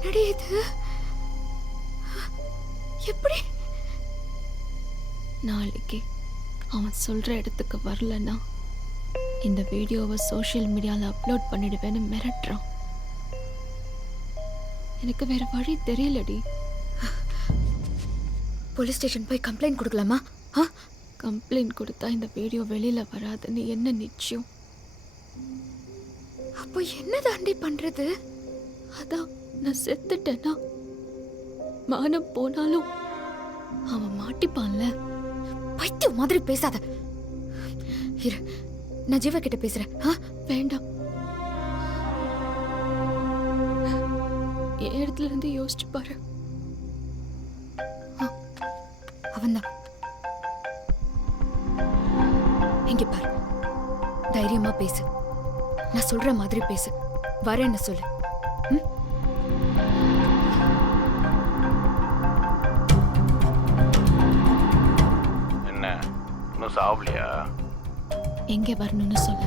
என்னடி இது? எப்படி? நாளைக்கு அவன் சொல்ற இடத்துக்கு வரலன்னா இந்த வீடியோவை சோஷியல் மீடியாவில் அப்லோட் பண்ணிடுவேன்னு மிரட்டுறான். எனக்கு வேற வழி தெரியலடி. போலீஸ் ஸ்டேஷன் போய் கம்ப்ளைண்ட் கொடுக்கலாமா? கம்ப்ளைண்ட் கொடுத்தா இந்த வீடியோ வெளியில வராதுன்னு என்ன நிச்சயம்? அப்போ என்ன தாண்டி பண்றது? அதான் நான் செத்துட்டேன்னா மானம் போனாலும் அவன் மாட்டிப்பான்ல. பைத்தியம் மாதிரி பேசாத. இரு, நான் ஜீவா கிட்ட பேசுறேன். வேண்டாம், என் இடத்துல இருந்து யோசிச்சு பாரு. அவன்தான். இங்க பாரு, தைரியமா பேசு. நான் சொல்ற மாதிரி பேசு. வரேன்னு சொல்லு. என்ன இன்னும் சாவலியா? எங்கே வரணும்னு சொல்லு.